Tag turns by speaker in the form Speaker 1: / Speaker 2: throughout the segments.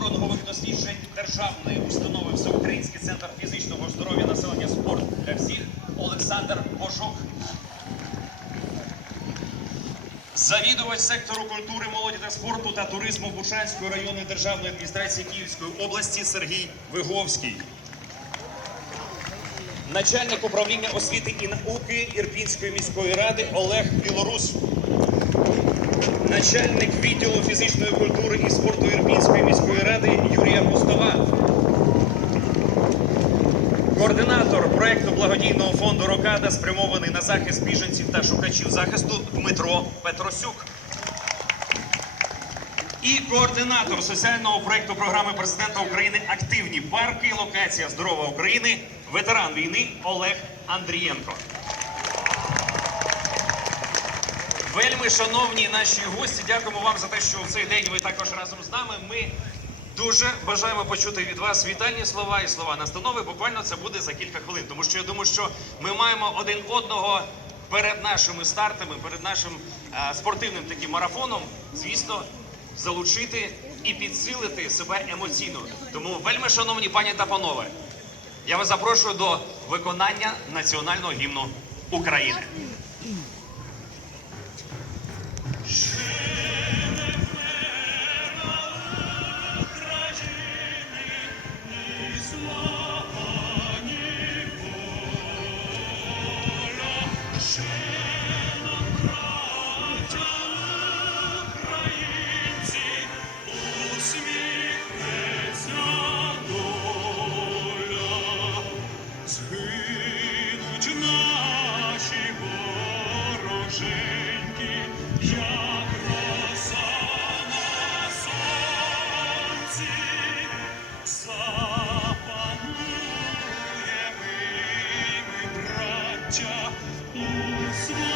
Speaker 1: міжнародних досліджень державної установи Всеукраїнський центр фізичного здоров'я населення спорт для всіх Олександр Божук. Завідувач сектору культури, молоді та спорту та туризму Бучанської районної державної адміністрації Київської області Сергій Виговський. Начальник управління освіти і науки Ірпінської міської ради Олег Білорус. Начальник відділу фізичної культури і спорту Ірпінської міської ради Юрія Мостова. Координатор проекту благодійного фонду Рокада спрямований на захист біженців та шукачів захисту Дмитро Петросюк. І координатор соціального проекту програми президента України Активні парки, локація здорова України, ветеран війни Олег Андрієнко. Вельми шановні наші гості, дякуємо вам за те, що в цей день ви також разом з нами. Ми дуже бажаємо почути від вас вітальні слова і слова настанови. Буквально це буде за кілька хвилин, тому що я думаю, що ми маємо один одного перед нашими стартами, перед нашим е, спортивним таким марафоном, звісно, залучити і підсилити себе емоційно. Тому, вельми шановні пані та панове, я вас запрошую до виконання національного гімну України.
Speaker 2: Peace.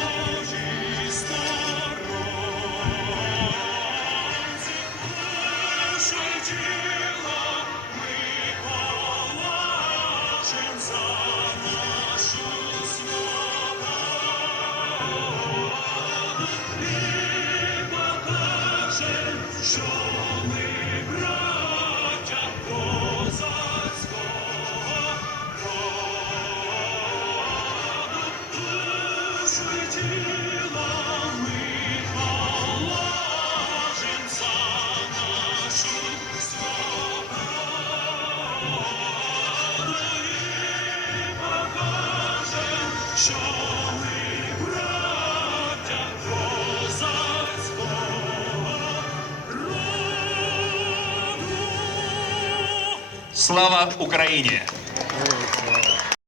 Speaker 1: Слава Україні!